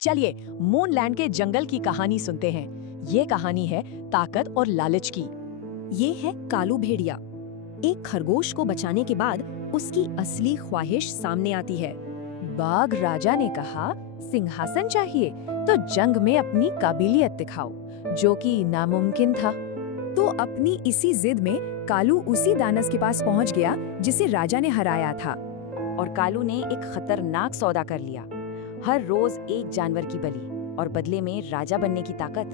चलिए मूनलैंड के जंगल की कहानी सुनते हैं। ये कहानी है ताकत और लालच की। ये है कालू भेड़िया। एक खरगोश को बचाने के बाद उसकी असली ख्वाहिश सामने आती है। बाघ राजा ने कहा, सिंहासन चाहिए तो जंग में अपनी काबिलियत दिखाओ, जो कि नामुमकिन था। तो अपनी इसी जिद में कालू उसी दानव के पास पहुंच गया जिसे राजा ने हराया था। और कालू ने एक खतरनाक सौदा कर लिया, हर रोज एक जानवर की बलि और बदले में राजा बनने की ताकत।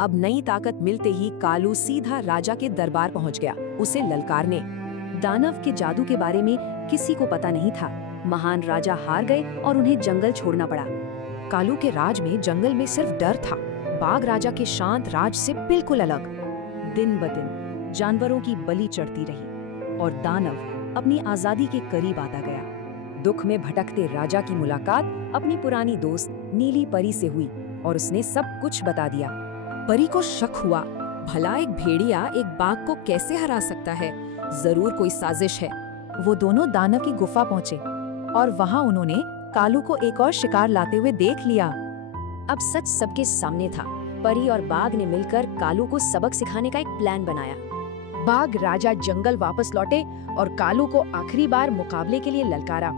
अब नई ताकत मिलते ही कालू सीधा राजा के दरबार पहुंच गया, उसे ललकारने। दानव के जादू के बारे में किसी को पता नहीं था। महान राजा हार गए और उन्हें जंगल छोड़ना पड़ा। कालू के राज में जंगल में सिर्फ डर था, बाघ राजा के शांत राज से बिल्कुल अलग। दिन ब दिन जानवरों की बलि चढ़ती रही और दानव अपनी आजादी के करीब आता गया। दुख में भटकते राजा की मुलाकात अपनी पुरानी दोस्त नीली परी से हुई और उसने सब कुछ बता दिया। परी को शक हुआ, भला एक भेड़िया एक बाघ को कैसे हरा सकता है? जरूर कोई साजिश है। वो दोनों दानव की गुफा पहुंचे और वहां उन्होंने कालू को एक और शिकार लाते हुए देख लिया। अब सच सबके सामने था। परी और बाघ ने मिलकर कालू को सबक सिखाने का एक प्लान बनाया। बाघ राजा जंगल वापस लौटे और कालू को आखिरी बार मुकाबले के लिए ललकारा।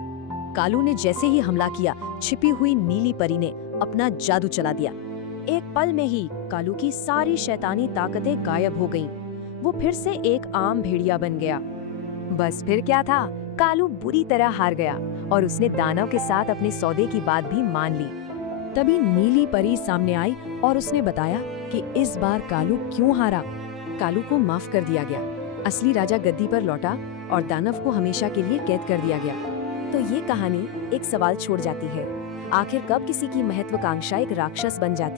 कालू ने जैसे ही हमला किया, छिपी हुई नीली परी ने अपना जादू चला दिया। एक पल में ही कालू की सारी शैतानी ताकतें गायब हो गईं। वो फिर से एक आम भेड़िया बन गया। बस फिर क्या था, कालू बुरी तरह हार गया और उसने दानव के साथ अपने सौदे की बात भी मान ली। तभी नीली परी सामने आई और उसने बताया कि इस बार कालू क्यों हारा। कालू को माफ कर दिया गया, असली राजा गद्दी पर लौटा और दानव को हमेशा के लिए कैद कर दिया गया। तो ये कहानी एक सवाल छोड़ जाती है, आखिर कब किसी की महत्वाकांक्षा एक राक्षस बन जाती है?